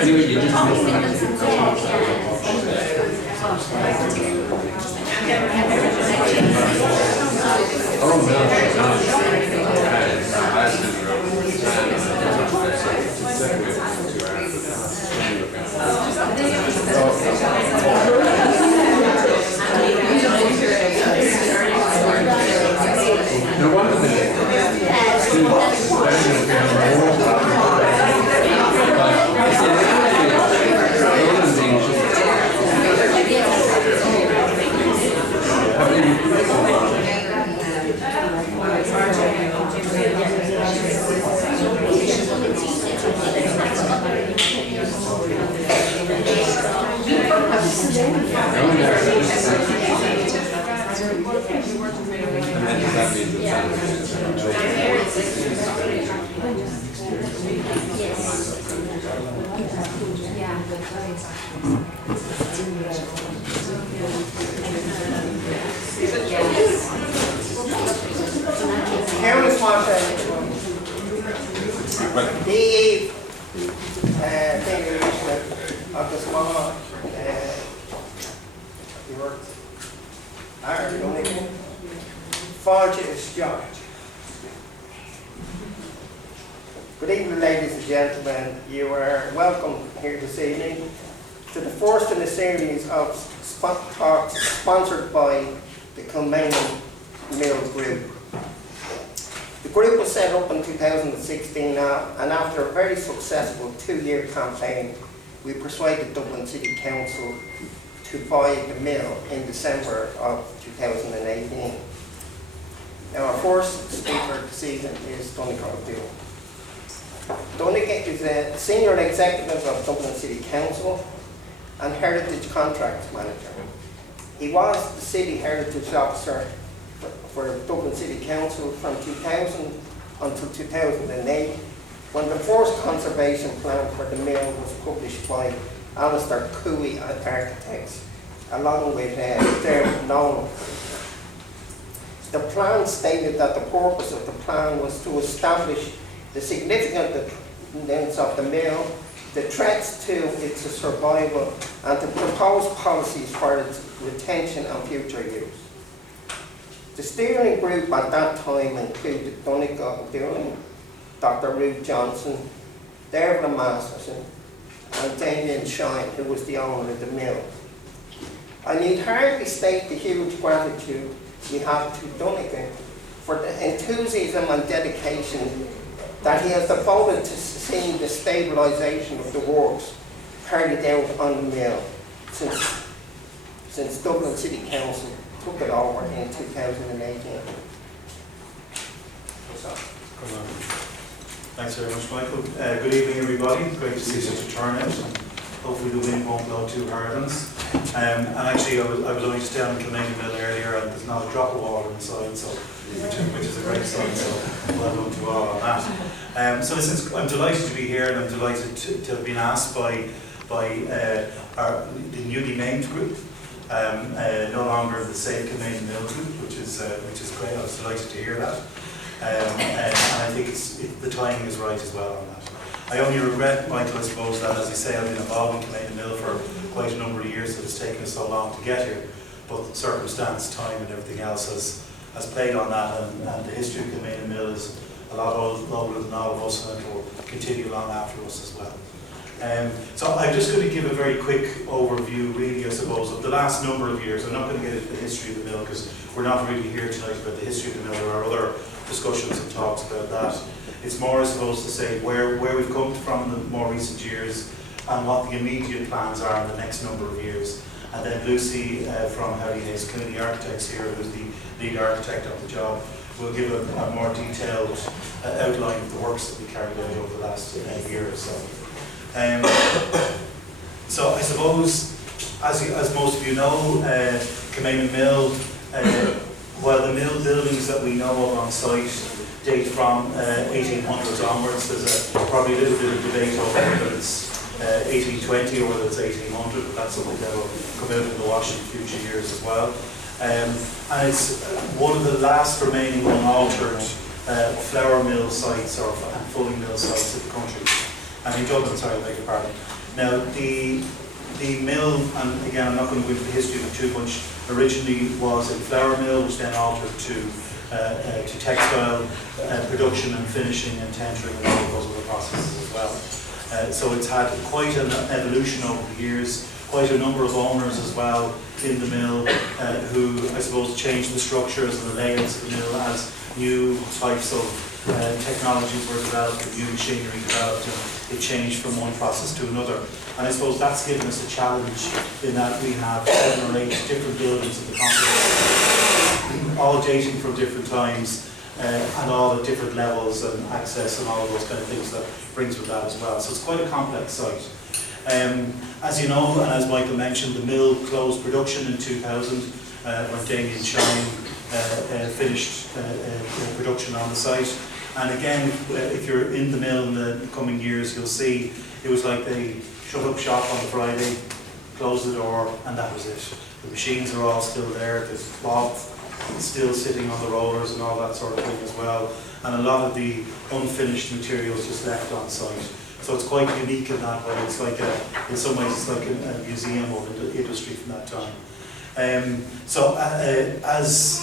Anyway, you just no wonder Good evening, ladies and gentlemen. You are welcome here this evening to the first in a series of talks sponsored by the Kilmainham Mill Group. The group was set up in 2016 and after a very successful 2-year campaign, we persuaded Dublin City Council to buy the mill in December of 2018. Now, our first speaker this evening is Donnacha. Donnacha is a senior executive of Dublin City Council and Heritage Contracts Manager. He was the City Heritage Officer for Dublin City Council from 2000 until 2008, when the first conservation plan for the mill was published by Alistair Cooey Architects, along with Derek Nolan. The plan stated that the purpose of the plan was to establish the significance of the mill, the threats to its survival, and to propose policies for its retention and future use. The steering group at that time included Donnacha, Dr. Ruth Johnson, Dervla Masterson, and Damien Shine, who was the owner of the mill. I need hardly state the huge gratitude we have to Donnacha for the enthusiasm and dedication that he has devoted to seeing the stabilisation of the works carried out on the mill since Dublin City Council took it over in 2018. Thanks very much, Michael. Good evening, everybody. Great to see such a turnout. Hopefully the wind won't blow too hard on us. And actually, I was only just down in Kilmainham Mill earlier, and there's not a drop of water inside, so which is a great sign. So well done to all on that. So listen, I'm delighted to be here, and I'm delighted to have been asked by the newly named group, no longer the same Kilmainham Mill group, which is great. I was delighted to hear that. And I think the timing is right as well on that. I only regret, Michael, I suppose, that, as you say, I've been involved in Kilmainham Mill for quite a number of years, so it's taken us so long to get here. But circumstance, time and everything else has played on that, and the history of Kilmainham Mill is a lot older than all of us, and it will continue long after us as well. So I'm just going to give a very quick overview, really, I suppose, of the last number of years. I'm not going to get into the history of the mill, because we're not really here tonight about the history of the mill. There are other discussions and talks about that. It's more, I suppose, to say where we've come from in the more recent years and what the immediate plans are in the next number of years. And then Lucy from Howdy Hayes Kennedy Architects here, who's the lead architect of the job, will give a more detailed outline of the works that we carried out over the last year or so. So I suppose, as most of you know, Kilmainham Mill, while the mill buildings that we know of on site date from 1800s onwards, there's probably a little bit of debate over whether it's 1820 or whether it's 1800, but that's something that will come out in the wash in future years as well. And it's one of the last remaining unaltered flour mill sites and fulling mill sites in the country. And in Dublin, sorry, I beg your pardon. Now the mill, and again I'm not going to go into the history of it too much, originally was a flour mill which then altered to textile production and finishing and tentering and all of those other processes as well. So it's had quite an evolution over the years, quite a number of owners as well in the mill who I suppose changed the structures and the layouts of the mill as new types of technologies were developed and new machinery developed, and it changed from one process to another. And I suppose that's given us a challenge in that we have 7 or 8 different buildings in the complex, all dating from different times, and all at different levels and access and all of those kind of things that brings with that as well. So it's quite a complex site. As you know, and as Michael mentioned, the mill closed production in 2000 when Damien Shine finished production on the site. And again, if you're in the mill in the coming years, you'll see it was like they shut up shop on the Friday, closed the door, and that was it. The machines are all still there, there's cloth still sitting on the rollers and all that sort of thing as well. And a lot of the unfinished materials just left on site. So it's quite unique in that way. It's like in some ways it's like a museum of industry from that time. As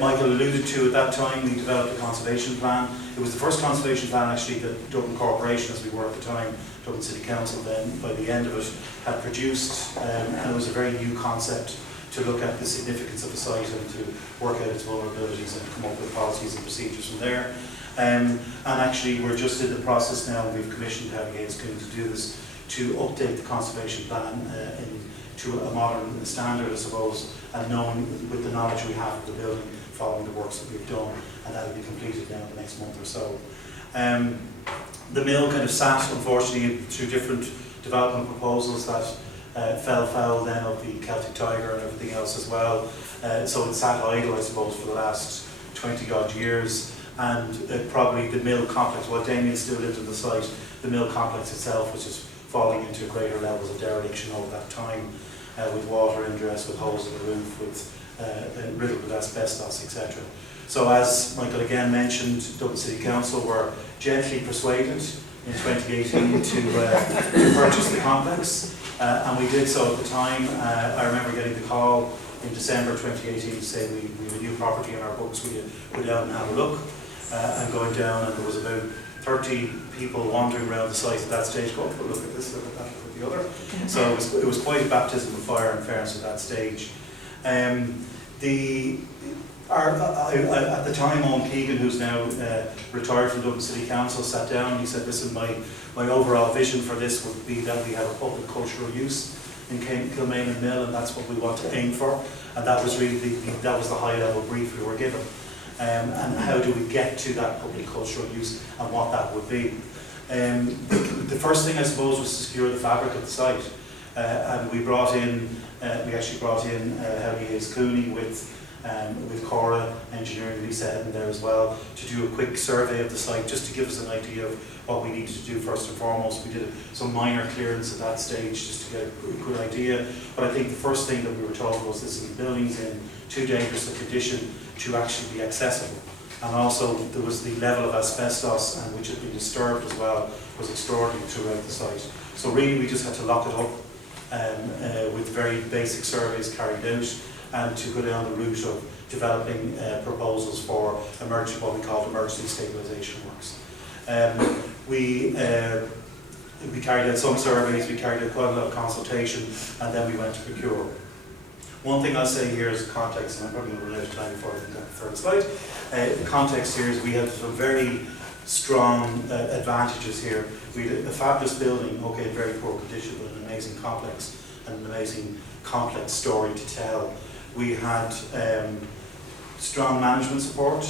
Michael alluded to, at that time we developed a conservation plan. It was the first conservation plan actually that Dublin Corporation, as we were at the time, Dublin City Council then, by the end of it, had produced, and it was a very new concept to look at the significance of the site and to work out its vulnerabilities and come up with policies and procedures from there. And actually we're just in the process now, we've commissioned Heavy Gates to do this, to update the conservation plan to a modern standard, I suppose, and knowing with the knowledge we have of the building, following the works that we've done, and that will be completed now in the next month or so. The mill kind of sat, unfortunately, through different development proposals that fell foul then of the Celtic Tiger and everything else as well. So it sat idle, I suppose, for the last 20 odd years, and probably the mill complex, while Damien still lived in the site, the mill complex itself was just falling into greater levels of dereliction over that time, with water ingress, with holes in the roof, with riddled with asbestos, etc. So as Michael again mentioned, Dublin City Council were gently persuaded in 2018 to purchase the complex, and we did so at the time. I remember getting the call in December 2018 to say we have a new property in our books, we go down and have a look, and going down, and there was about 30 people wandering around the site at that stage going, oh, look at this, look at that, look at the other. So it was quite a baptism of fire in fairness at that stage. At the time, Owen Keegan, who's now retired from Dublin City Council, sat down and he said, listen, my overall vision for this would be that we have a public cultural use in Kilmainham Mill, and that's what we want to aim for. And that was really that was the high level brief we were given. And how do we get to that public cultural use and what that would be. The first thing, I suppose, was to secure the fabric of the site. And we actually brought in Helgi Hayes Cooney with Cora Engineering, Lisa Hedden there as well, to do a quick survey of the site, just to give us an idea of what we needed to do first and foremost. We did some minor clearance at that stage just to get a good idea. But I think the first thing that we were told was this is the building's in too dangerous a condition to actually be accessible. And also there was the level of asbestos, and which had been disturbed as well, was extraordinary throughout the site. So really we just had to lock it up with very basic surveys carried out, and to go down the route of developing proposals for what we called emergency stabilisation works. We carried out some surveys, we carried out quite a lot of consultation, and then we went to procure. One thing I'll say here is context, and I'm probably going to run out of time before I get to the third slide. The context here is we have some very strong advantages here. We had a fabulous building, okay, in very poor condition, but an amazing complex and an amazing complex story to tell. We had strong management support,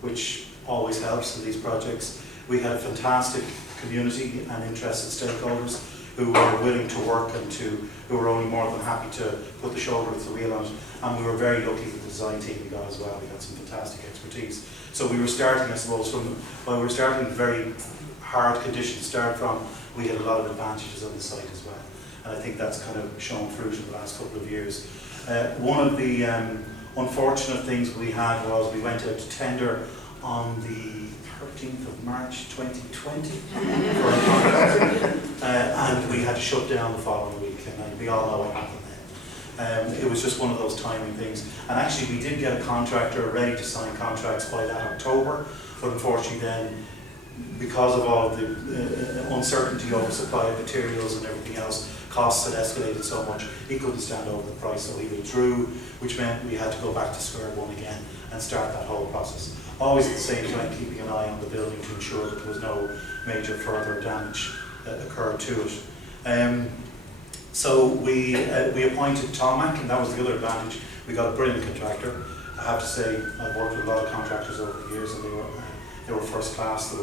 which always helps in these projects. We had fantastic community and interested stakeholders who were willing to work and who were only more than happy to put the shoulder to the wheel on it. And we were very lucky with the design team we got as well. We got some fantastic expertise. So we were starting, I suppose, we were starting very hard conditions to start from. We had a lot of advantages on the site as well. And I think that's kind of shown fruit in the last couple of years. One of the unfortunate things we had was we went out to tender on the 13th of March 2020 for a contract, and we had to shut down the following week, and we all know what happened then. It was just one of those timing things, and actually we did get a contractor ready to sign contracts by that October, but unfortunately then, because of all the uncertainty over supply of materials and everything else, costs had escalated so much, he couldn't stand over the price, so he withdrew, which meant we had to go back to square one again and start that whole process. Always at the same time keeping an eye on the building to ensure that there was no major further damage that occurred to it. So we appointed Donnacha, and that was the other advantage. We got a brilliant contractor. I have to say, I've worked with a lot of contractors over the years, and they were first class.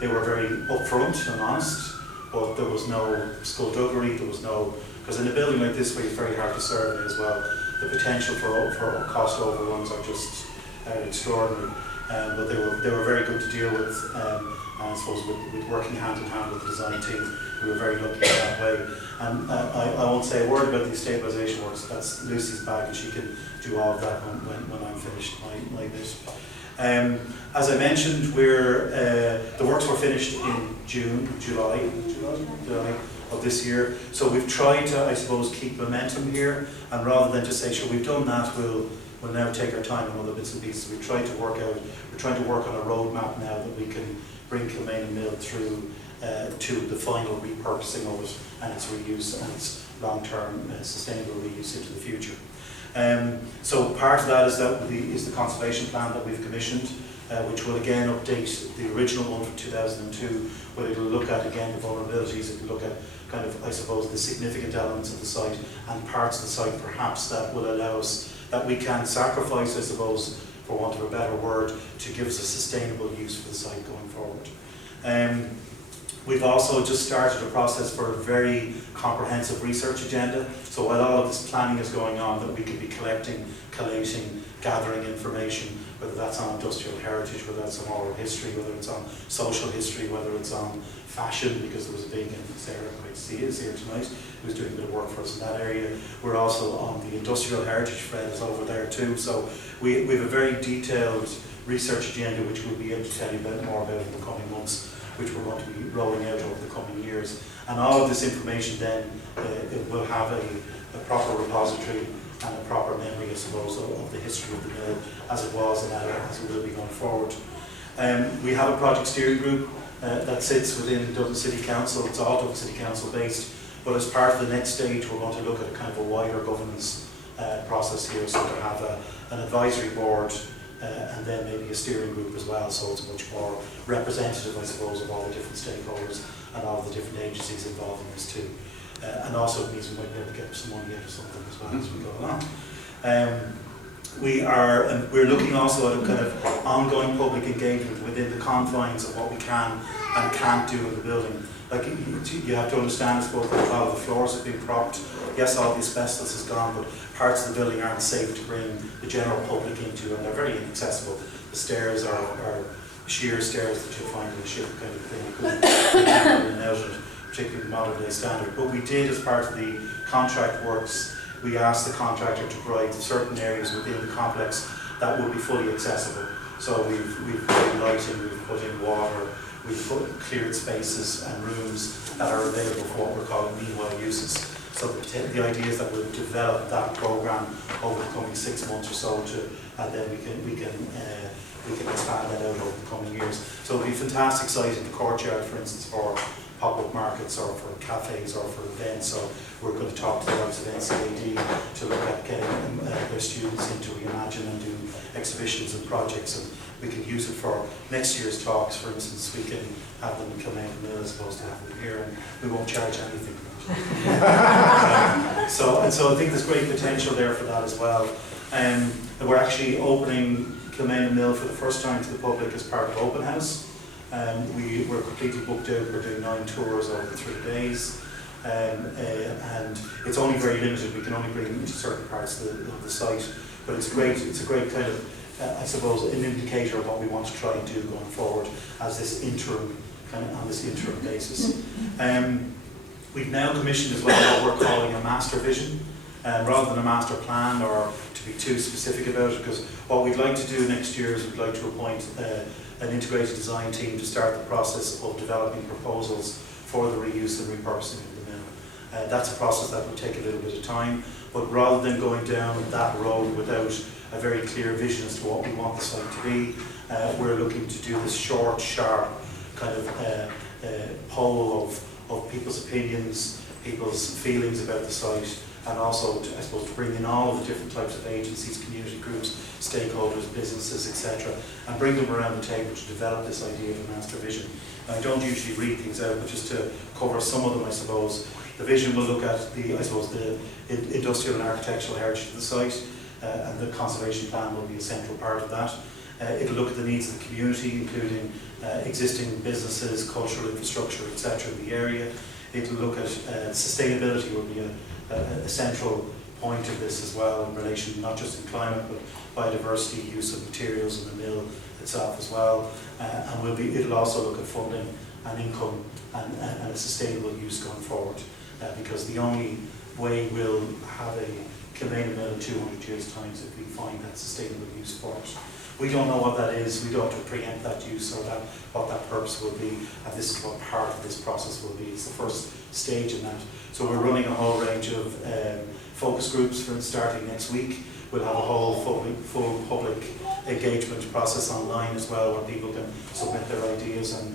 They were very upfront and honest, but there was no skullduggery. There was no, because in a building like this, where it's very hard to survey as well, the potential for cost overruns are just extraordinary. But they were very good to deal with, and I suppose with working hand in hand with the design team, we were very lucky in that way. And I won't say a word about the stabilisation works. That's Lucy's bag, and she can do all of that when I'm finished my bit. As I mentioned, the works were finished in July of this year. So we've tried to, I suppose, keep momentum here, and rather than just say, sure, we've done that, we'll now take our time on other bits and pieces. We're trying to work on a roadmap now that we can bring Kilmainham Mill through to the final repurposing of it and its reuse and its long-term sustainable reuse into the future. So part of that is the conservation plan that we've commissioned, which will again update the original one from 2002, where it will look at again the vulnerabilities, it will look at kind of, I suppose, the significant elements of the site and parts of the site perhaps that will allow us, that we can sacrifice, I suppose, for want of a better word, to give us a sustainable use for the site going forward. We've also just started a process for a very comprehensive research agenda. So while all of this planning is going on, that we can be collecting, collating, gathering information, whether that's on industrial heritage, whether that's on oral history, whether it's on social history, whether it's on fashion, because there was a big, and Sarah, great to see is here tonight, who's doing a bit of work for us in that area. We're also on the industrial heritage. Fred is over there too. So we have a very detailed research agenda, which we'll be able to tell you more about in the coming months, which we're going to be rolling out over the coming years. And all of this information then it will have a proper repository and a proper memory, I suppose, of the history of the mill as it was and as it will be going forward. We have a project steering group that sits within Dublin City Council. It's all Dublin City Council based, but as part of the next stage we're going to look at a kind of a wider governance process here, so to have an advisory board and then maybe a steering group as well, so it's much more representative, I suppose, of all the different stakeholders and all the different agencies involved in this too. And also it means we might be able to get some money out of something as well as we go along. We're looking also at a kind of ongoing public engagement within the confines of what we can and can't do in the building. Like you have to understand, I suppose, that a lot of the floors have been propped. Yes, all the asbestos is gone, but parts of the building aren't safe to bring the general public into, and they're very inaccessible. The stairs are sheer stairs that you'll find in a ship kind of thing. You couldn't get in and out of it, particularly the modern day standard. But we did, as part of the contract works, we asked the contractor to provide certain areas within the complex that would be fully accessible. So we've put in lighting, we've put in water, we've put cleared spaces and rooms that are available for what we're calling meanwhile uses. So the idea is that we'll develop that program over the coming 6 months or so, and then we can expand that out over the coming years. So it'll be a fantastic site in the courtyard, for instance, for pop-up markets or for cafes or for events. So we're going to talk to the likes of NCAD to look at getting their students in to reimagine and do exhibitions and projects, and we can use it for next year's talks. For instance, we can have them in Kilmainham Mill as opposed to have them here, and we won't charge anything for it. So I think there's great potential there for that as well. And we're actually opening Kilmainham Mill for the first time to the public as part of Open House. We're completely booked out. We're doing 9 tours over 3 days, and it's only very limited. We can only bring into certain parts of the site, but it's great. It's a great kind of, I suppose, an indicator of what we want to try and do going forward as this interim, on this interim basis. We've now commissioned as well what we're calling a master vision, rather than a master plan, or to be too specific about it, because what we'd like to do next year is we'd like to appoint an integrated design team to start the process of developing proposals for the reuse and repurposing of the mill. That's a process that will take a little bit of time, but rather than going down that road without a very clear vision as to what we want the site to be, we're looking to do this short, sharp kind of poll of people's opinions, people's feelings about the site, and also, I suppose, to bring in all of the different types of agencies, community groups, stakeholders, businesses, etc., and bring them around the table to develop this idea of a master vision. I don't usually read things out, but just to cover some of them, I suppose, the vision will look at the, I suppose, the industrial and architectural heritage of the site, and the conservation plan will be a central part of that. It'll look at the needs of the community, including existing businesses, cultural infrastructure, etc. in the area. It'll look at sustainability will be a central point of this as well, in relation not just in climate but biodiversity, use of materials in the mill itself as well, and it'll also look at funding and income and a sustainable use going forward, because the only way we'll have a Kilmainham Mill in 200 years' time is if we find that sustainable use for it. We don't know what that is, we don't have to preempt that use or what that purpose will be, and this is what part of this process will be. It's the first stage in that. So we're running a whole range of focus groups starting next week. We'll have a whole full public engagement process online as well, where people can submit their ideas and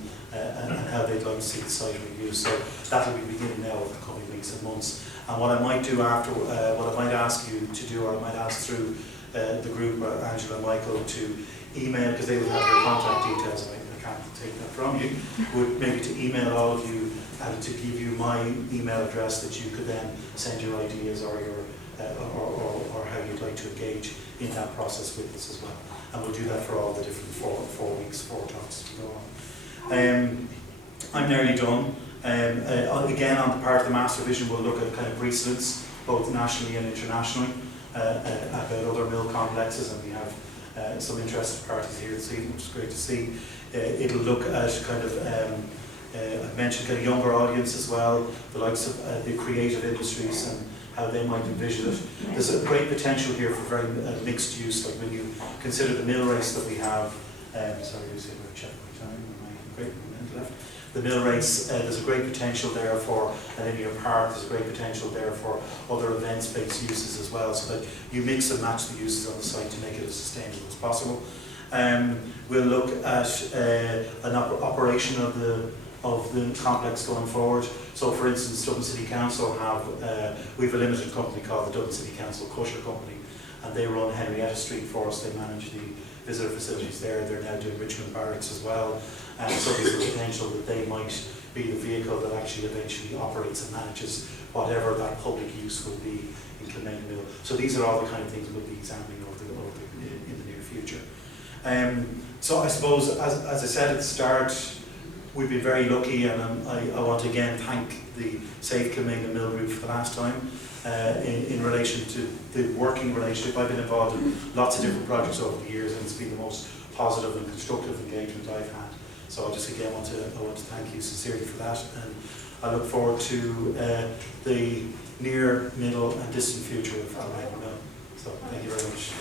how they'd like to see the site reused. So that'll be beginning now over the coming weeks and months. And what I might do after, what I might ask you to do, or I might ask through the group, Angela and Michael, to email, because they will have your contact details, and I can't take that from you, would maybe to email all of you and to give you my email address that you could then send your ideas or your or how you'd like to engage in that process with us as well. And we'll do that for all the different four weeks, 4 talks to go on. I'm nearly done. Again, on the part of the Master Vision, we'll look at kind of precedents, both nationally and internationally, about other mill complexes, and we have some interested parties here this evening, which is great to see. It'll look at kind of, I mentioned kind of younger audience as well, the likes of the creative industries and how they might envision it. There's a great potential here for very mixed use, like when you consider the mill race that we have. Sorry, I'm going to check my time. Great minute left. The mill race, there's a great potential there for a linear park. There's a great potential there for other events-based uses as well, so that you mix and match the uses on the site to make it as sustainable as possible. We'll look at an operation of the complex going forward. So, for instance, Dublin City Council we've a limited company called the Dublin City Council Kosher Company, and they run Henrietta Street for us. They manage the visitor facilities there. They're now doing Richmond Barracks as well. So there's the potential that they might be the vehicle that actually eventually operates and manages whatever that public use will be in Kilmainham Mill. So these are all the kind of things we'll be examining in the near future. So I suppose, as I said at the start, we've been very lucky, and I want to again thank the Save Kilmainham Mill group for the last time in relation to the working relationship. I've been involved in lots of different projects over the years, and it's been the most positive and constructive engagement I've had. So I just again want to thank you sincerely for that, and I look forward to the near, middle and distant future of Kilmainham Mill. So thank you very much.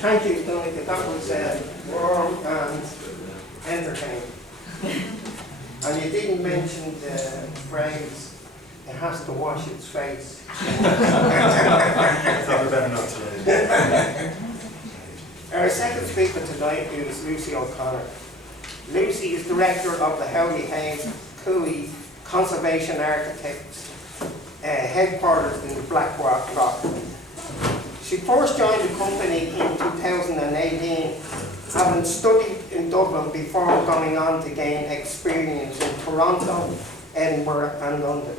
Thank you, Donnacha. That was warm and entertaining. And you didn't mention the phrase, it has to wash its face. Our second speaker tonight is Lucy O'Connor. Lucy is Director of the Howley Hayes Cooey Conservation Architects headquarters in the Blackrock Rock. She first joined the company in 2018, having studied in Dublin before going on to gain experience in Toronto, Edinburgh and London.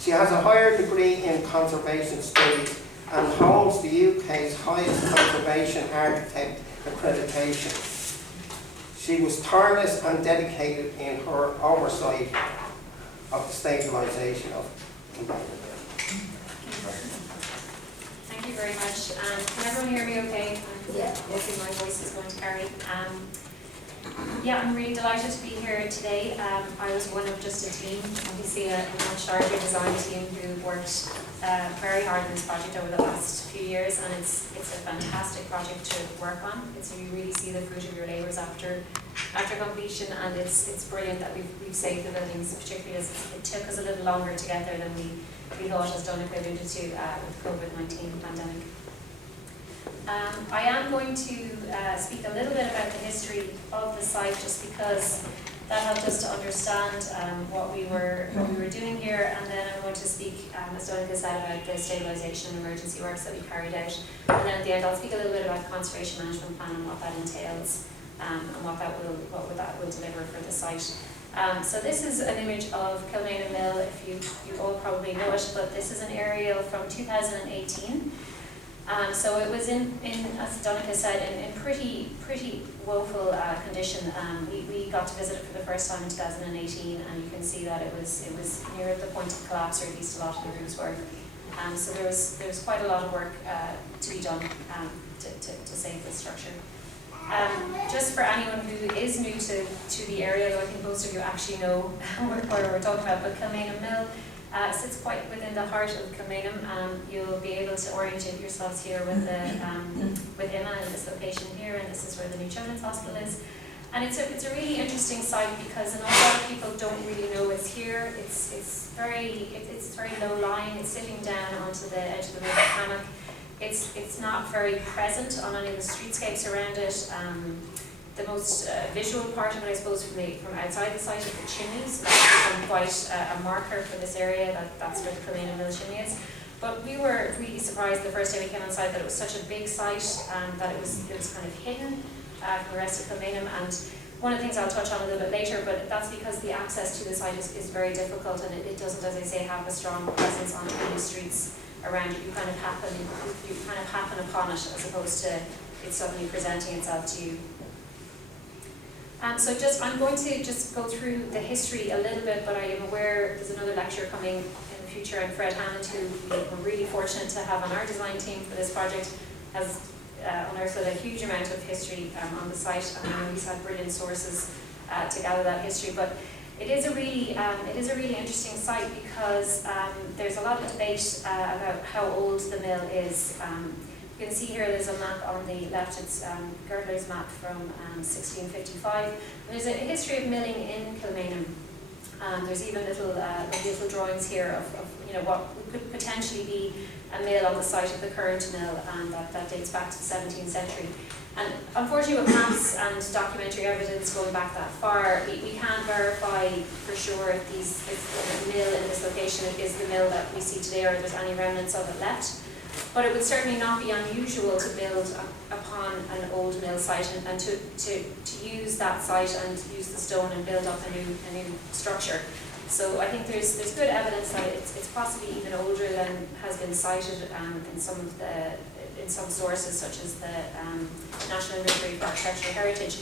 She has a higher degree in conservation studies and holds the UK's highest conservation architect accreditation. She was tireless and dedicated in her oversight of the stabilisation of Kilmainham Mill. Thank you very much. Can everyone hear me okay? Yeah. Hopefully my voice is going to carry. Yeah, I'm really delighted to be here today. I was one of just a team, obviously a much larger design team who worked very hard on this project over the last few years, and it's a fantastic project to work on. You really see the fruit of your labours after completion, and it's brilliant that we've saved the buildings, particularly as it took us a little longer to get there than we thought, as Donnacha alluded to with the COVID-19 pandemic. I am going to speak a little bit about the history of the site, just because that helped us to understand what we were doing here, and then I'm going to speak, as Donnacha said, about the stabilisation and emergency works that we carried out, and then at the end I'll speak a little bit about the conservation management plan and what that entails, and what that will deliver for the site. So this is an image of Kilmainham Mill. If you all probably know it, but this is an aerial from 2018. So it was in as Donnacha said, in pretty woeful condition. We got to visit it for the first time in 2018, and you can see that it was near the point of collapse, or at least a lot of the roofs were. So there was quite a lot of work to be done to save this structure. Just for anyone who is new to the area, though I think most of you actually know what we're talking about, but Kilmainham Mill sits quite within the heart of Kilmainham. You'll be able to orientate yourselves here with Emma in this location here, and this is where the new Children's Hospital is. And it's a really interesting site because an awful lot of people don't really know it's here. It's very low lying. It's sitting down onto the edge of the river Hammock. It's not very present on any of the streetscapes around it. The most visual part of it, I suppose, from outside the site, is the chimneys. That's become quite a marker for this area. That's where the Kilmainham Mill chimney is. But we were really surprised the first day we came on site that it was such a big site, and that it was kind of hidden from the rest of Kilmainham. And one of the things I'll touch on a little bit later, but that's because the access to the site is very difficult, and it doesn't, as I say, have a strong presence on any streets around it. You kind of happen upon it, as opposed to it suddenly presenting itself to you. So I'm going to just go through the history a little bit, but I am aware there's another lecture coming in the future, and Fred Hammond, who we're really fortunate to have on our design team for this project, has unearthed a huge amount of history on the site, and I know he's had brilliant sources to gather that history. But it is a really interesting site because there's a lot of debate about how old the mill is. You can see here there's a map on the left. It's Girdler's map from 1655. And there's a history of milling in Kilmainham. There's even little drawings here of what could potentially be a mill on the site of the current mill, and that dates back to the 17th century. And unfortunately, with maps and documentary evidence going back that far, we can't verify for sure if the mill in this location is the mill that we see today, or if there's any remnants of it left. But it would certainly not be unusual to build upon an old mill site and to use that site and use the stone and build up a new structure. So I think there's good evidence that it's possibly even older than has been cited in some sources, such as the National Inventory for Architectural Heritage.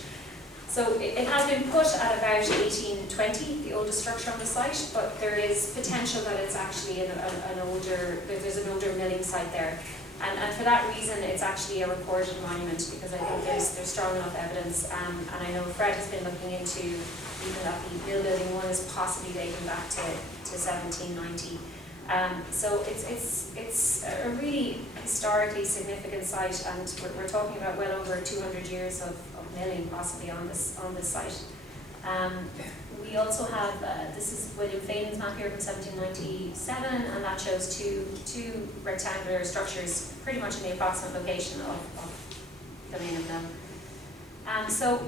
So it has been put at about 1820, the oldest structure on the site, but there is potential that it's actually there's an older milling site there. And for that reason, it's actually a recorded monument, because I think there's strong enough evidence. And I know Fred has been looking into even that the mill building one is possibly dating back to 1790. So it's a really historically significant site, and we're talking about well over 200 years of milling possibly on this site. We also have, this is William Faden's map here from 1797, and that shows two rectangular structures pretty much in the approximate location of Kilmainham Mill. So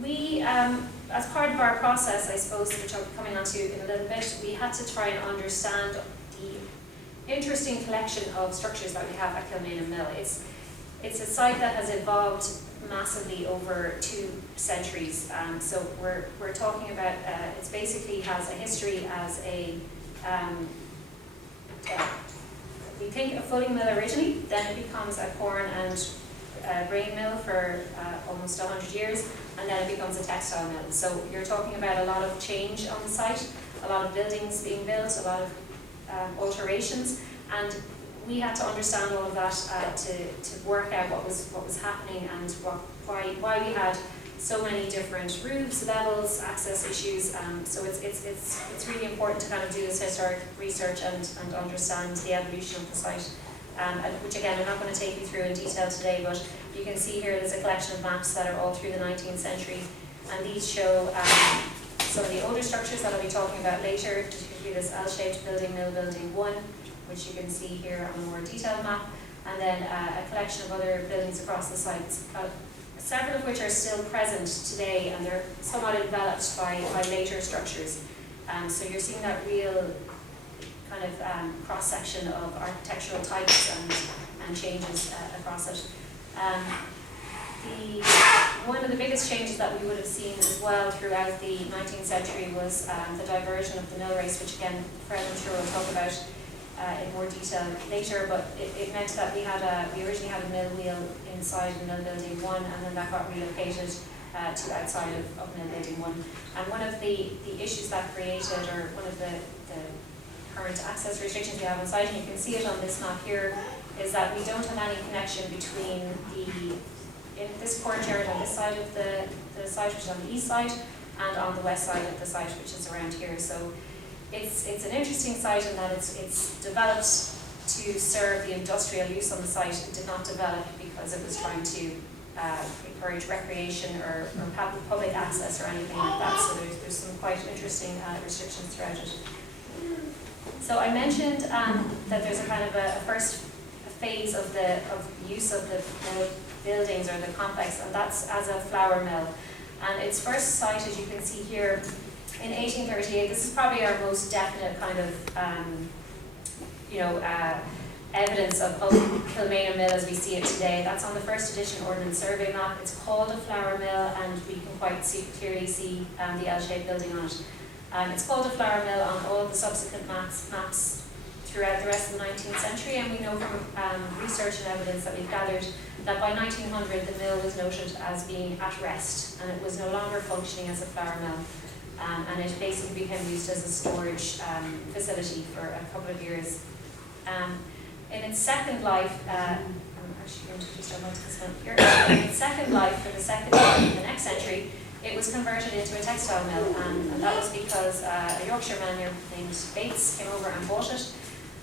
we, as part of our process, I suppose, which I'll be coming on to in a little bit, we had to try and understand the interesting collection of structures that we have at Kilmainham Mill. It's a site that has evolved massively over 2 centuries. So we're talking about, it basically has a history as we think a fulling mill originally, then it becomes a corn and grain mill for almost 100 years, and then it becomes a textile mill. So you're talking about a lot of change on the site, a lot of buildings being built, a lot of alterations, and we had to understand all of that to work out what was happening, and why we had so many different roofs, levels, access issues. So it's really important to kind of do this historic research and understand the evolution of the site. Which again, I'm not going to take you through in detail today, but you can see here there's a collection of maps that are all through the 19th century, and these show some of the older structures that I'll be talking about later, particularly this L-shaped building, Mill Building 1, which you can see here on a more detailed map, and then a collection of other buildings across the sites, several of which are still present today, and they're somewhat enveloped by later structures. So you're seeing that real kind of cross-section of architectural types and changes across it. One of the biggest changes that we would have seen as well throughout the 19th century was the diversion of the mill race, which again, Fred, I'm sure will talk about in more detail later, but it meant that we originally had a mill wheel inside Mill Building 1, and then that got relocated to outside of Mill Building 1. And one of the issues that created, or one of the current access restrictions we have on site, and you can see it on this map here, is that we don't have any connection between this courtyard on this side of the site, which is on the east side, and on the west side of the site, which is around here. So it's an interesting site in that it's developed to serve the industrial use on the site. It did not develop because it was trying to encourage recreation or public access or anything like that. So there's some quite interesting restrictions throughout it. So I mentioned that there's a kind of a first phase of use of the buildings or the complex, and that's as a flour mill. And its first site, as you can see here, in 1838. This is probably our most definite kind of evidence of Kilmainham Mill as we see it today. That's on the first edition Ordnance Survey map. It's called a flour mill, and we can quite clearly see the L-shaped building on it. It's called a flour mill on all of the subsequent maps throughout the rest of the 19th century, and we know from research and evidence that we've gathered that by 1900 the mill was noted as being at rest, and it was no longer functioning as a flour mill, and it basically became used as a storage facility for a couple of years. In its second life, I'm actually going to just jump onto this one here. In its second life, for the next century, it was converted into a textile mill, and that was because a Yorkshire man named Bates came over and bought it,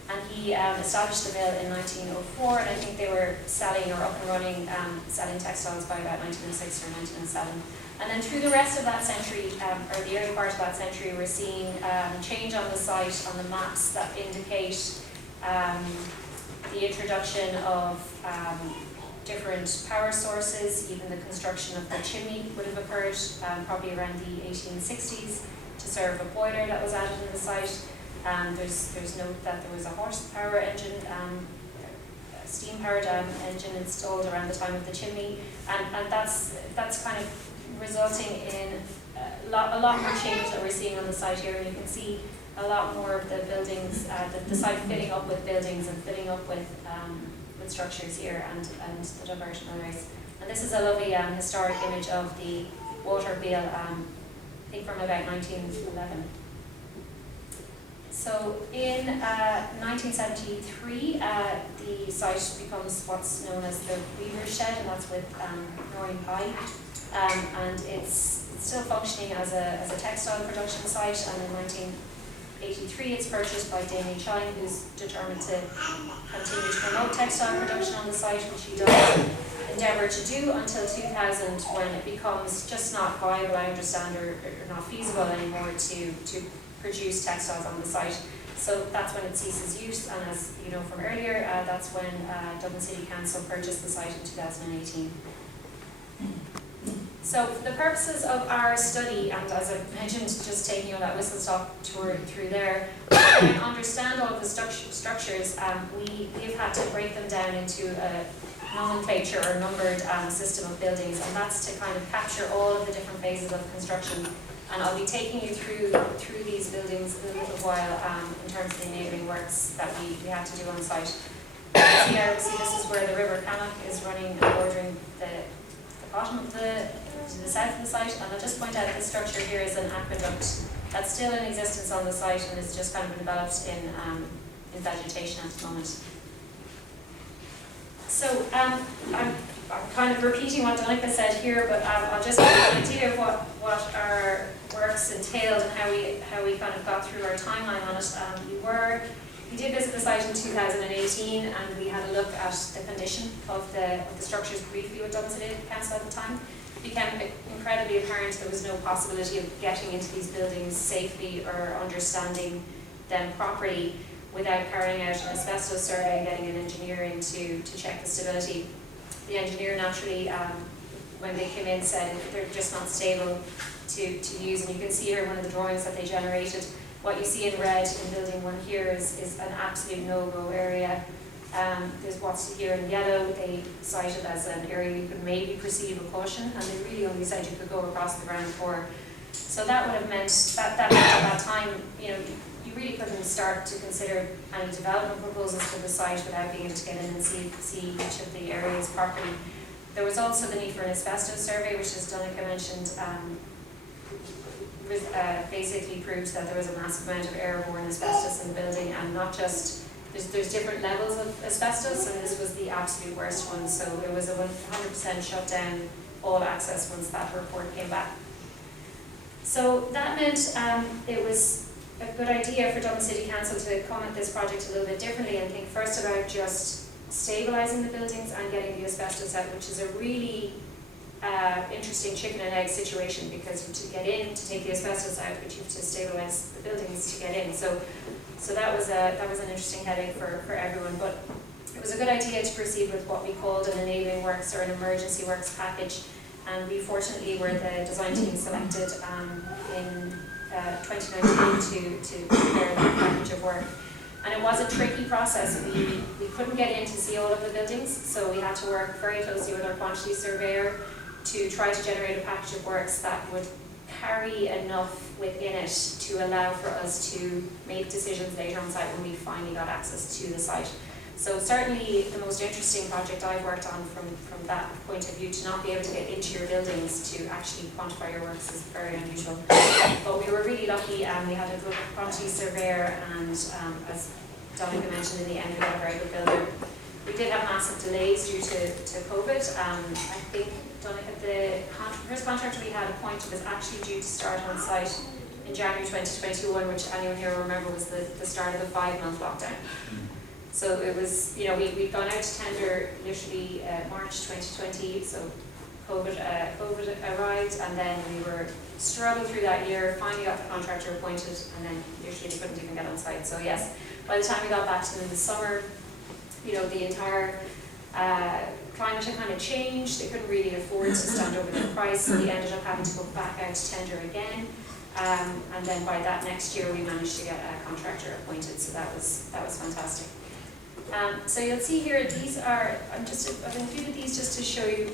and he established the mill in 1904, and I think they were selling or up and running, selling textiles by about 1906 or 1907. And then through the rest of that century, or the early part of that century, we're seeing change on the site, on the maps that indicate the introduction of different power sources. Even the construction of the chimney would have occurred probably around the 1860s to serve a boiler that was added in the site. There's note that there was a horsepower engine, a steam-powered engine installed around the time of the chimney, and that's kind of resulting in a lot more change that we're seeing on the site here. And you can see a lot more of the buildings, the site filling up with buildings and filling up with structures here, and the diversion of the race. And this is a lovely historic image of the water wheel, I think from about 1911. So in 1973, the site becomes what's known as the Weaver's Shed, and that's with Noreen Pye. And it's still functioning as a textile production site, and in 1983 it's purchased by Damien Chine, who's determined to continue to promote textile production on the site, which he does endeavour to do until 2000, when it becomes just not viable, I understand, or not feasible anymore to produce textiles on the site. So that's when it ceases use, and as you know from earlier, that's when Dublin City Council purchased the site in 2018. So for the purposes of our study, and as I mentioned, just taking you on that whistle-stop tour through there, to understand all of the structures, we've had to break them down into a nomenclature or numbered system of buildings, and that's to kind of capture all of the different phases of construction. And I'll be taking you through these buildings in a little while in terms of the enabling works that we had to do on site. Here, see, this is where the River Cannock is running and bordering the bottom of the south of the site. And I'll just point out this structure here is an aqueduct that's still in existence on the site and is just kind of enveloped in vegetation at the moment. So I'm I'm kind of repeating what Donnacha said here, but I'll just give you an idea of what our works entailed and how we kind of got through our timeline on it. We did visit the site in 2018, and we had a look at the condition of the structures briefly with Dublin City Council at the time. It became incredibly apparent there was no possibility of getting into these buildings safely or understanding them properly without carrying out an asbestos survey and getting an engineer in to check the stability. The engineer naturally, when they came in, said they're just not stable to use, and you can see here one of the drawings that they generated. What you see in red in building 1 here is an absolute no-go area. There's what's here in yellow, they cited as an area you could maybe proceed with caution, and they really only said you could go across the ground floor. So that would have meant, that meant at that time, you really couldn't start to consider any development proposals for the site without being able to get in and see each of the areas properly. There was also the need for an asbestos survey, which, as Donnacha mentioned, basically proves that there was a massive amount of airborne asbestos in the building, and not just, there's different levels of asbestos, and this was the absolute worst one, so it was a 100% shut down all access once that report came back. So that meant it was a good idea for Dublin City Council to come at this project a little bit differently and think first about just stabilising the buildings and getting the asbestos out, which is a really interesting chicken and egg situation, because to get in, to take the asbestos out, but you have to stabilise the buildings to get in. So that was an interesting headache for everyone, but it was a good idea to proceed with what we called an enabling works or an emergency works package, and we fortunately were the design team selected in 2019 to prepare that package of work. And it was a tricky process. We couldn't get in to see all of the buildings, so we had to work very closely with our quantity surveyor to try to generate a package of works that would carry enough within it to allow for us to make decisions later on site when we finally got access to the site. So certainly the most interesting project I've worked on from that point of view, to not be able to get into your buildings to actually quantify your works, is very unusual. But we were really lucky, and we had a good quantity surveyor, and as Donnacha mentioned, in the end we got a very good builder. We did have massive delays due to COVID. I think Donnacha, the first contractor we had appointed was actually due to start on site in January 2021, which anyone here will remember was the start of the 5-month lockdown. So it was, we'd gone out to tender literally March 2020, so COVID arrived, and then we were struggling through that year, finally got the contractor appointed, and then literally couldn't even get on site. So yes, by the time we got back to them in the summer, the entire climate had kind of changed. They couldn't really afford to stand over their price, so they ended up having to go back out to tender again. And then by that next year, we managed to get a contractor appointed, so that was fantastic. So you'll see here, these are, I've included these just to show you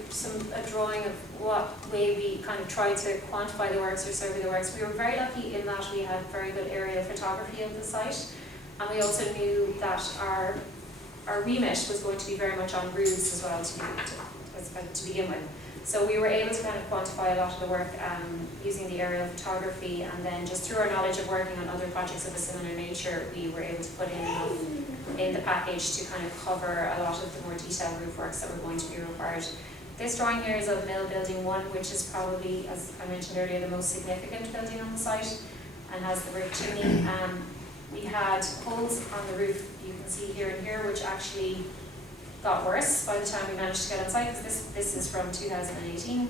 a drawing of what way we kind of tried to quantify the works or survey the works. We were very lucky in that we had very good aerial photography of the site, and we also knew that our remit was going to be very much on roofs as well to begin with. So we were able to kind of quantify a lot of the work using the aerial photography, and then just through our knowledge of working on other projects of a similar nature, we were able to put in the package to kind of cover a lot of the more detailed roof works that were going to be required. This drawing here is of Mill Building 1, which is probably, as I mentioned earlier, the most significant building on the site, and has the brick chimney. We had holes on the roof, you can see here and here, which actually got worse by the time we managed to get on site, because this is from 2018.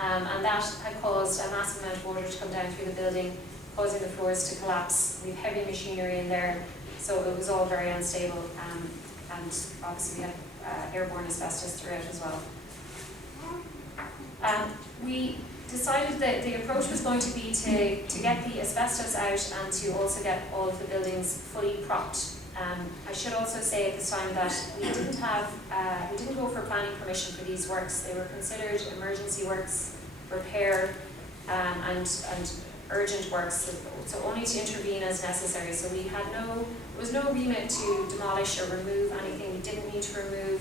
And that had caused a massive amount of water to come down through the building, causing the floors to collapse. We have heavy machinery in there, so it was all very unstable, and obviously we had airborne asbestos throughout as well. We decided that the approach was going to be to get the asbestos out and to also get all of the buildings fully propped. I should also say at this time that we didn't go for planning permission for these works. They were considered emergency works, repair, and urgent works, so only to intervene as necessary. So there was no remit to demolish or remove anything we didn't need to remove.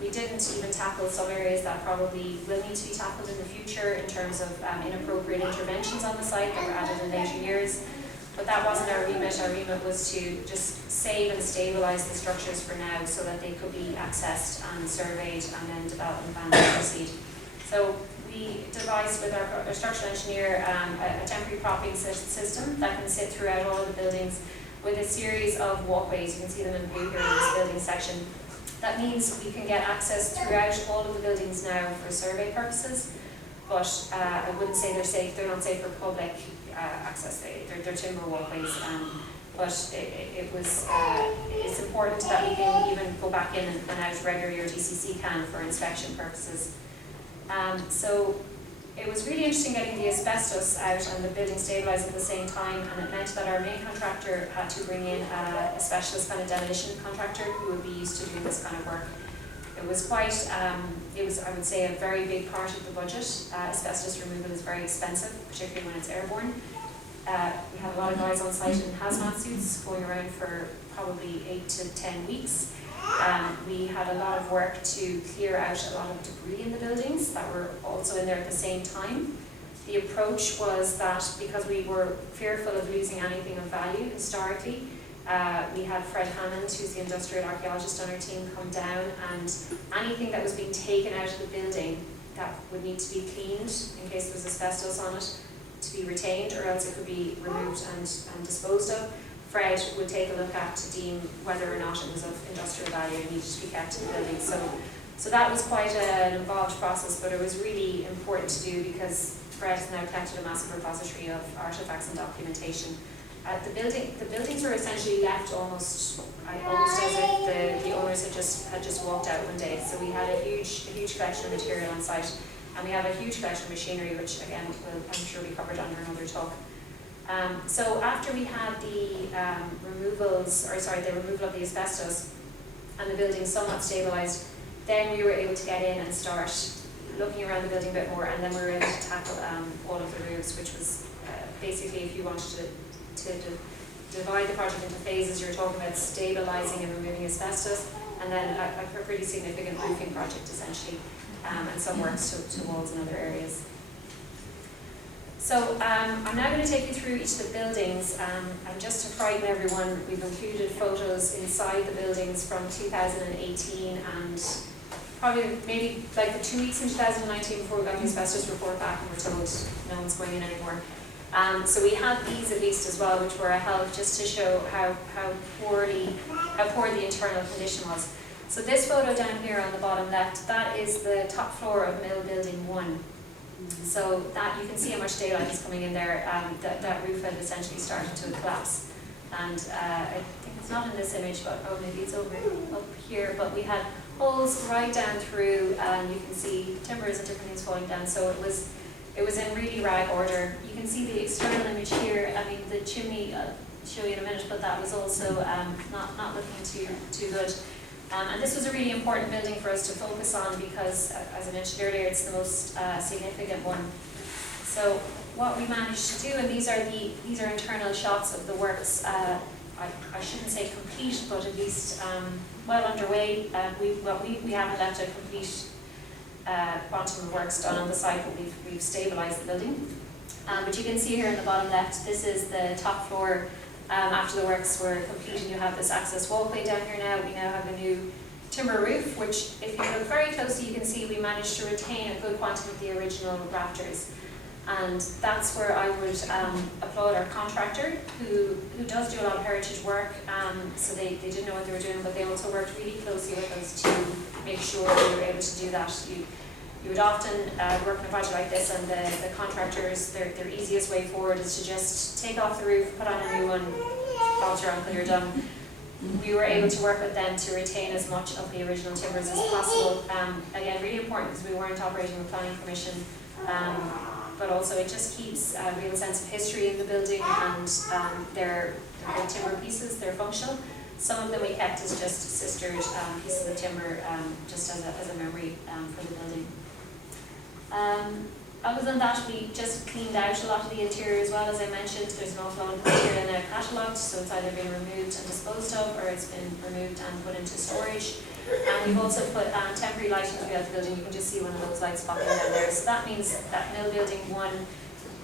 We didn't even tackle some areas that probably will need to be tackled in the future in terms of inappropriate interventions on the site that were added in later years. But that wasn't our remit. Our remit was to just save and stabilise the structures for now so that they could be accessed and surveyed and then development plan to proceed. So we devised with our structural engineer a temporary propping system that can sit throughout all of the buildings with a series of walkways. You can see them in blue here in this building section. That means we can get access throughout all of the buildings now for survey purposes, but I wouldn't say they're safe. They're not safe for public access. They're timber walkways, but it's important that we can even go back in and out regularly, or DCC can, for inspection purposes. So it was really interesting getting the asbestos out and the building stabilised at the same time, and it meant that our main contractor had to bring in a specialist kind of demolition contractor who would be used to doing this kind of work. It was quite, it was, I would say, a very big part of the budget. Asbestos removal is very expensive, particularly when it's airborne. We had a lot of guys on site in hazmat suits going around for probably 8 to 10 weeks. We had a lot of work to clear out a lot of debris in the buildings that were also in there at the same time. The approach was that because we were fearful of losing anything of value historically, we had Fred Hammond, who's the industrial archaeologist on our team, come down, and anything that was being taken out of the building that would need to be cleaned in case there was asbestos on it to be retained, or else it could be removed and disposed of. Fred would take a look at to deem whether or not it was of industrial value and needed to be kept in the building. So that was quite an involved process, but it was really important to do because Fred has now collected a massive repository of artefacts and documentation. The buildings were essentially left almost as if the owners had just walked out one day. So we had a huge collection of material on site, and we have a huge collection of machinery, which again will, I'm sure, be covered under another talk. So after we had the removal of the asbestos and the building somewhat stabilised, then we were able to get in and start looking around the building a bit more, and then we were able to tackle all of the roofs, which was basically, if you wanted to divide the project into phases, you're talking about stabilising and removing asbestos, and then a pretty significant roofing project essentially, and some works to walls in other areas. So I'm now going to take you through each of the buildings, and just to frighten everyone, we've included photos inside the buildings from 2018 and probably maybe like the 2 weeks in 2019 before we got the asbestos report back and we're told no one's going in anymore. So we had these at least as well, which were a help just to show how poor the internal condition was. So this photo down here on the bottom left, that is the top floor of Mill Building 1. So that you can see how much daylight is coming in there. That roof had essentially started to collapse, and I think it's not in this image, but maybe it's over up here. But we had holes right down through, and you can see timbers and different things falling down. So it was in really rag order. You can see the external image here. I mean, the chimney, I'll show you in a minute, but that was also not looking too good. And this was a really important building for us to focus on because, as I mentioned earlier, it's the most significant one. So what we managed to do, and these are internal shots of the works. I shouldn't say complete, but at least well underway. We haven't left a complete quantum of works done on the site, but we've stabilised the building. But you can see here in the bottom left, this is the top floor. After the works were completed, you have this access walkway down here now. We now have a new timber roof, which if you look very closely, you can see we managed to retain a good quantum of the original rafters. And that's where I would applaud our contractor, who does do a lot of heritage work. So they didn't know what they were doing, but they also worked really closely with us to make sure we were able to do that. You would often work on a project like this, and the contractors, their easiest way forward is to just take off the roof, put on a new one, falter until you're done. We were able to work with them to retain as much of the original timbers as possible. Again, really important because we weren't operating with planning permission, but also it just keeps a real sense of history in the building, and they're good timber pieces, they're functional. Some of them we kept as just sistered pieces of timber, just as a memory for the building. Other than that, we just cleaned out a lot of the interior as well. As I mentioned, there's an awful lot of material now catalogued, so it's either been removed and disposed of, or it's been removed and put into storage. And we've also put temporary lighting throughout the building. You can just see one of those lights popping down there. So that means that Mill Building 1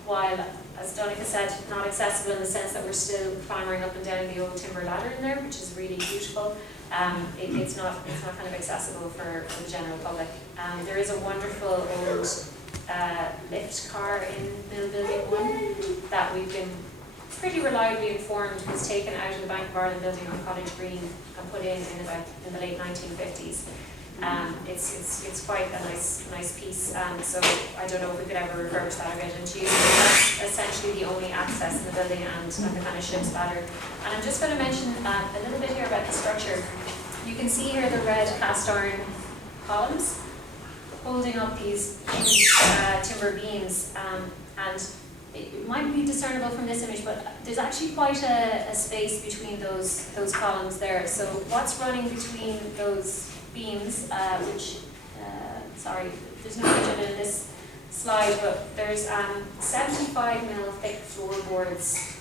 while, as Donnacha said, not accessible in the sense that we're still clambering up and down the old timber ladder in there, which is really beautiful. It's not kind of accessible for the general public. There is a wonderful old lift car in Mill Building 1 that we've been pretty reliably informed was taken out of the Bank of Ireland building on College Green and put in the late 1950s. It's quite a nice piece, so I don't know if we could ever revert that or get into use, but that's essentially the only access in the building and the kind of ship's ladder. And I'm just going to mention a little bit here about the structure. You can see here the red cast iron columns holding up these huge timber beams, and it might be discernible from this image, but there's actually quite a space between those columns there. So what's running between those beams, sorry, there's no picture of it in this slide, but there's 75mm thick floorboards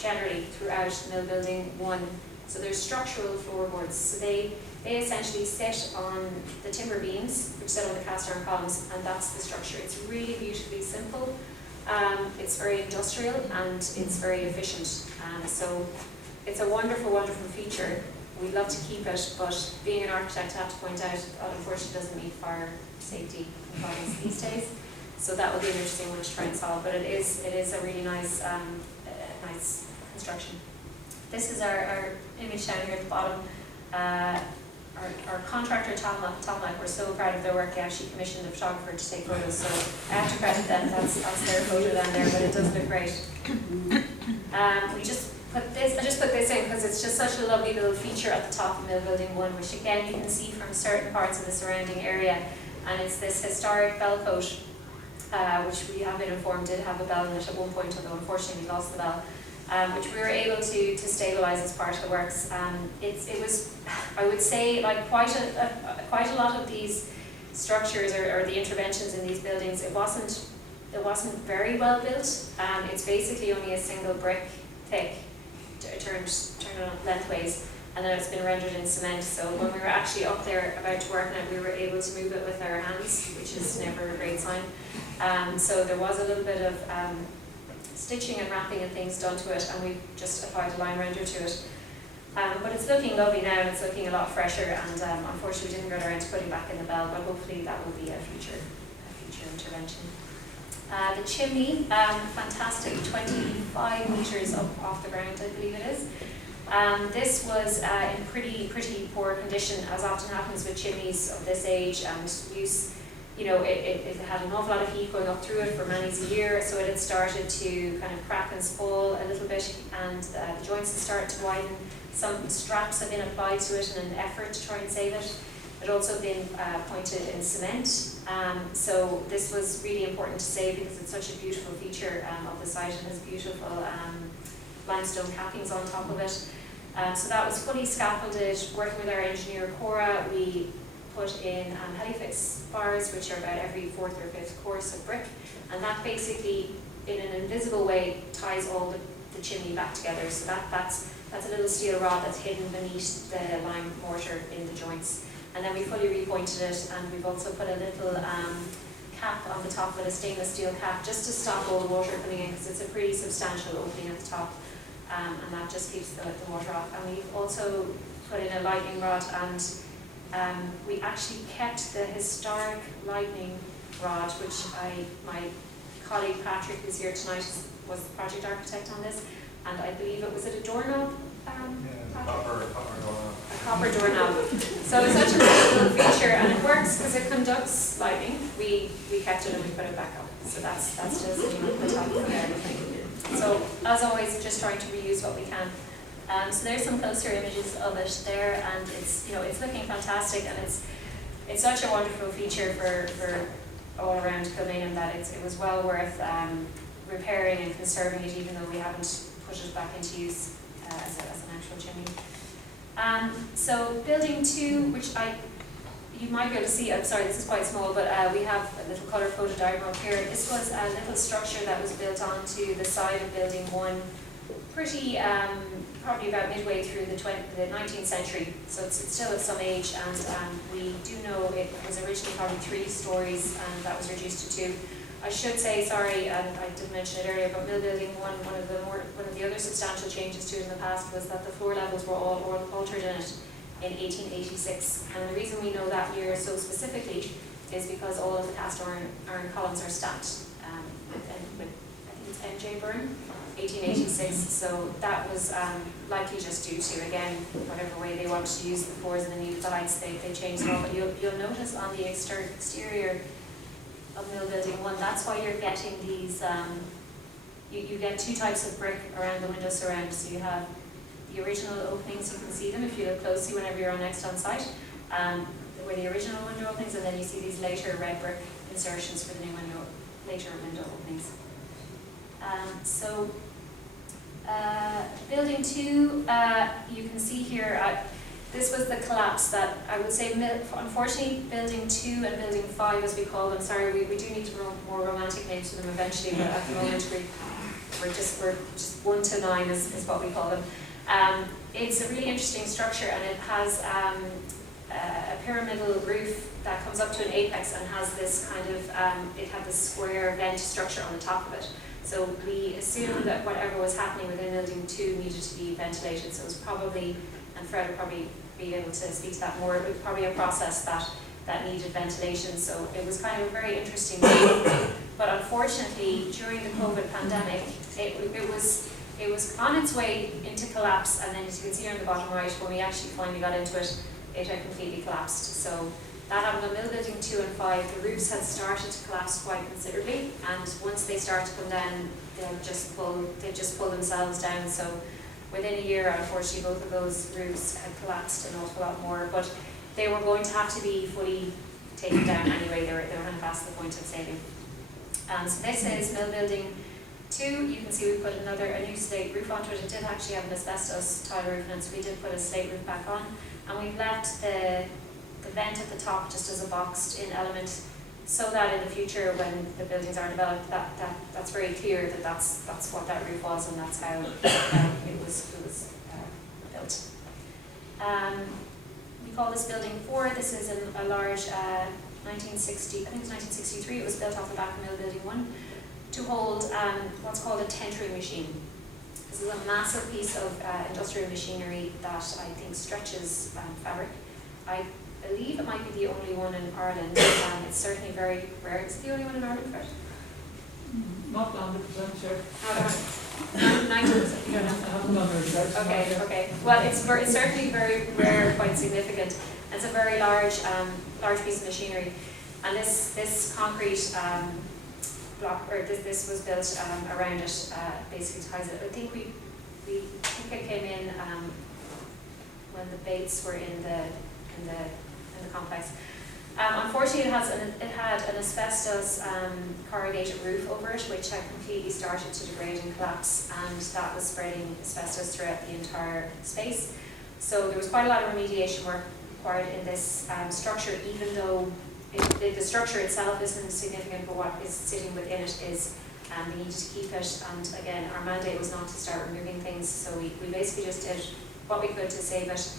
generally throughout Mill Building 1. So there's structural floorboards. So they essentially sit on the timber beams, which sit on the cast iron columns, and that's the structure. It's really beautifully simple. It's very industrial and it's very efficient. So it's a wonderful, wonderful feature. We'd love to keep it, but being an architect, I have to point out, it unfortunately doesn't meet fire safety requirements these days. So that will be an interesting one to try and solve. But it is a really nice, nice construction. This is our image down here at the bottom. Our contractor, Donnacha, we're so proud of their work. They actually commissioned a photographer to take photos, so I have to credit them. That's their photo down there, but it does look great. I just put this in because it's just such a lovely little feature at the top of Mill Building 1, which again you can see from certain parts of the surrounding area, and it's this historic bell coat, which we have been informed did have a bell in it at one point, although unfortunately we lost the bell. Which we were able to stabilise as part of the works. It was, I would say, like quite a lot of these structures or the interventions in these buildings. It wasn't very well built. It's basically only a single brick thick, turned on lengthways, and then it's been rendered in cement. So when we were actually up there about to work on it, we were able to move it with our hands, which is never a great sign. So there was a little bit of stitching and wrapping and things done to it, and we've just applied a line render to it. But it's looking lovely now, and it's looking a lot fresher, and unfortunately we didn't get around to putting back in the bell, but hopefully that will be a future intervention. The chimney, fantastic, 25 metres up off the ground, I believe it is. This was in pretty poor condition, as often happens with chimneys of this age and use. You know, it had an awful lot of heat going up through it for many a year, so it had started to kind of crack and spoil a little bit, and the joints had started to widen. Some straps have been applied to it in an effort to try and save it. It had also been pointed in cement, so this was really important to save because it's such a beautiful feature of the site and has beautiful limestone cappings on top of it. So that was fully scaffolded. Working with our engineer Cora, we put in helifix bars, which are about every 4th or 5th course of brick, and that basically, in an invisible way, ties all the chimney back together. So that's a little steel rod that's hidden beneath the lime mortar in the joints. And then we fully repointed it, and we've also put a little cap on the top of it, a stainless steel cap, just to stop all the water coming in, because it's a pretty substantial opening at the top, and that just keeps the water off. And we've also put in a lightning rod, and we actually kept the historic lightning rod, which my colleague Patrick, who's here tonight, was the project architect on this, and I believe it was a doorknob. Copper doorknob. A copper doorknob. So it's such a little feature, and it works because it conducts lightning. We kept it and we put it back up. So that's still sitting on the top of everything. So as always, just trying to reuse what we can. So there's some closer images of it there, and it's looking fantastic, and it's such a wonderful feature for all around Kilmainham that it was well worth repairing and conserving it, even though we haven't put it back into use as an actual chimney. So building 2, which you might be able to see, I'm sorry, this is quite small, but we have a little colour photo diagram up here. This was a little structure that was built onto the side of building 1, pretty, probably about midway through the 19th century, so it's still of some age, and we do know it was originally probably 3 stories, and that was reduced to 2. I should say, sorry, and I didn't mention it earlier, but Mill Building 1, one of the other substantial changes to it in the past was that the floor levels were all altered in it in 1886. And the reason we know that year so specifically is because all of the cast iron columns are stacked with I think it's MJ Byrne, 1886. So that was likely just due to, again, whatever way they wanted to use the floors and the needed the heights, they changed it all. But you'll notice on the exterior of Mill Building 1, that's why you're getting these, you get two types of brick around the window surround. So you have the original openings, you can see them if you look closely whenever you're next on site, where the original window openings, and then you see these later red brick insertions for the new later window openings. Building 2, you can see here, this was the collapse that I would say, unfortunately, Building 2 and Building 5, as we call them, sorry, we do need more romantic names for them eventually, but at the moment we're just 1 to 9 is what we call them. It's a really interesting structure, and it has a pyramidal roof that comes up to an apex and has this kind of, it had this square vent structure on the top of it. So we assumed that whatever was happening within Building 2 needed to be ventilated. So it was probably, and Fred would probably be able to speak to that more, it was probably a process that needed ventilation. So it was kind of a very interesting thing. But unfortunately, during the COVID pandemic, it was on its way into collapse, and then as you can see here on the bottom right, when we actually finally got into it, it had completely collapsed. So that happened on Mill Building 2 and 5. The roofs had started to collapse quite considerably, and once they start to come down, they just pull themselves down. So within a year, unfortunately, both of those roofs had collapsed an awful lot more, but they were going to have to be fully taken down anyway. They were kind of past the point of saving. So this is Mill Building 2. You can see we put a new slate roof onto it. It did actually have an asbestos tile roof in it, so we did put a slate roof back on, and we've left the vent at the top just as a boxed in element, so that in the future when the buildings are developed, that's very clear that that's what that roof was, and that's how it was built. We call this Building 4. This is a large 1960, I think it's 1963. It was built off the back of Mill Building 1 to hold what's called a tentering machine. This is a massive piece of industrial machinery that I think stretches fabric. I believe it might be the only one in Ireland. It's certainly very rare. Is it the only one in Ireland, Fred? Not 100% sure. 90%, you don't know. I haven't done research. Okay. Well, it's certainly very rare, quite significant. It's a very large piece of machinery, and this concrete block, or this was built around it, basically to house it. I think it came in when the Bates were in the complex. Unfortunately, it had an asbestos corrugated roof over it, which had completely started to degrade and collapse, and that was spreading asbestos throughout the entire space. So there was quite a lot of remediation work required in this structure, even though the structure itself isn't significant, but what is sitting within it is we needed to keep it. And again, our mandate was not to start removing things, so we basically just did what we could to save it.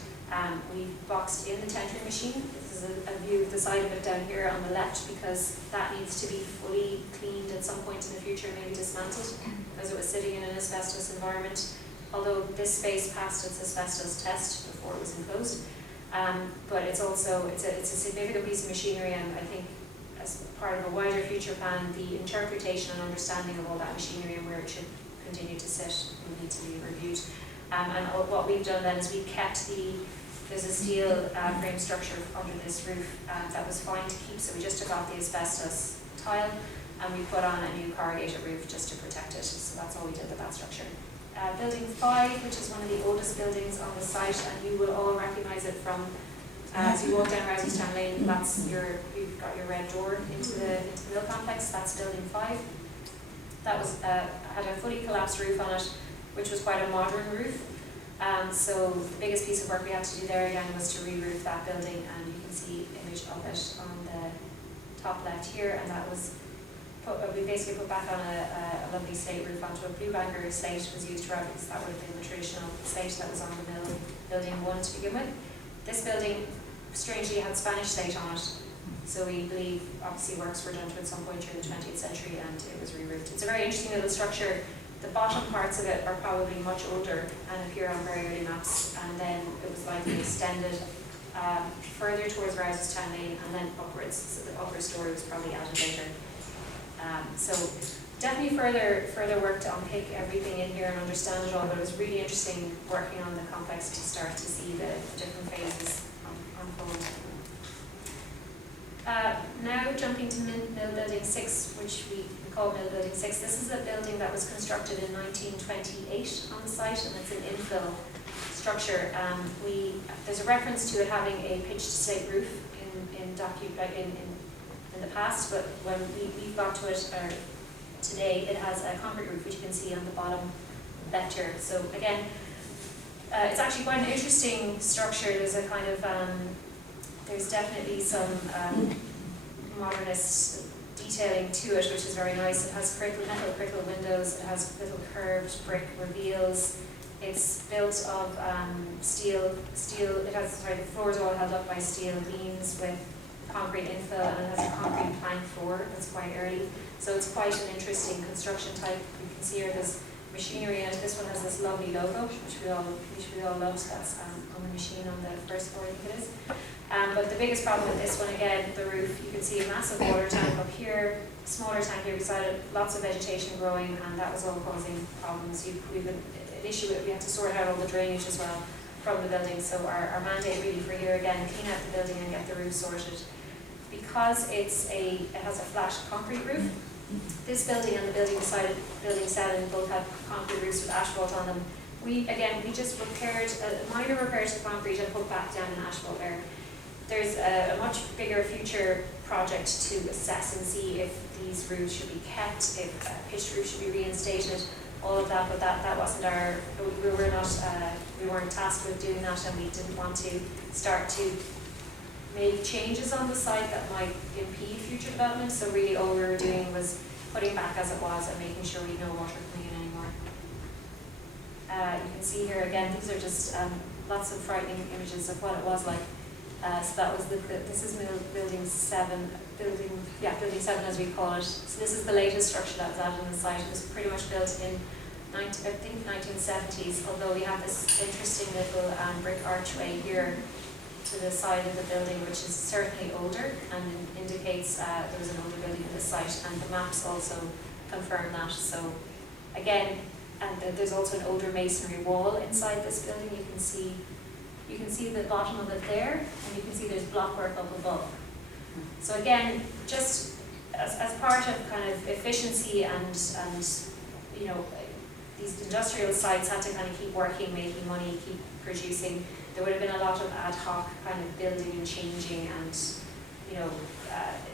We boxed in the tentering machine. This is a view of the side of it down here on the left, because that needs to be fully cleaned at some point in the future, maybe dismantled, because it was sitting in an asbestos environment. Although this space passed its asbestos test before it was enclosed, but it's a significant piece of machinery, and I think as part of a wider future plan, the interpretation and understanding of all that machinery and where it should continue to sit will need to be reviewed. And what we've done then is we've kept there's a steel frame structure under this roof that was fine to keep, so we just took off the asbestos tile and we put on a new corrugated roof just to protect it. So that's all we did with that structure. Building 5, which is one of the oldest buildings on the site, and you will all recognise it from as you walk down Rousestown Lane. You've got your red door into the mill complex. That's Building 5. That was had a fully collapsed roof on it, which was quite a modern roof. So the biggest piece of work we had to do there again was to re-roof that building, and you can see an image of it on the top left here, and that was we basically put back on a lovely slate roof onto a blue banker slate was used throughout, because that would have been the traditional slate that was on the mill Building 1 to begin with. This building strangely had Spanish slate on it, So we believe obviously works were done to it at some point during the 20th century and it was re-roofed. It's a very interesting little structure. The bottom parts of it are probably much older and appear on very early maps, and then it was likely extended further towards Rousestown Lane and then upwards. So the upper story was probably added later. So definitely further work to unpick everything in here and understand it all, but it was really interesting working on the complex to start to see the different phases unfold. Now jumping to Mill Building 6, which we call Mill Building 6. This is a building that was constructed in 1928 on the site, and it's an infill structure. There's a reference to it having a pitched slate roof in the past, but when we got to it today, it has a concrete roof, which you can see on the bottom left here. So again, it's actually quite an interesting structure. There's a kind of there's definitely some modernist detailing to it, which is very nice. It has metal critical windows. It has little curved brick reveals. It's built of steel. The floors are all held up by steel beams with concrete infill, and it has a concrete plank floor that's quite early. So it's quite an interesting construction type. You can see here there's machinery in it. This one has this lovely logo, which we all love. So that's on the machine on the first floor, I think it is. But the biggest problem with this one, again, the roof, you can see a massive water tank up here, smaller tank here beside it, lots of vegetation growing, and that was all causing problems. We've an issue with, we had to sort out all the drainage as well from the building. So our mandate really for here, again, clean out the building and get the roof sorted. Because it has a flat concrete roof, this building and the building beside it, building 7, both have concrete roofs with asphalt on them. We just repaired a minor repair to the concrete and put back down an asphalt layer. There's a much bigger future project to assess and see if these roofs should be kept, if pitched roofs should be reinstated, all of that, but that wasn't we weren't tasked with doing that, and we didn't want to start to make changes on the site that might impede future development. So really all we were doing was putting back as it was and making sure we had no water coming in anymore. You can see here again, these are just lots of frightening images of what it was like. So that was this is building 7 as we call it. So this is the latest structure that was added on the site. It was pretty much built in I think 1970s, although we have this interesting little brick archway here to the side of the building, which is certainly older and indicates there was an older building at this site, and the maps also confirm that. So again, and there's also an older masonry wall inside this building. You can see the bottom of it there, and you can see there's blockwork up above. So again, just as part of kind of efficiency and you know, these industrial sites had to kind of keep working, making money, keep producing. There would have been a lot of ad hoc kind of building and changing, and you know,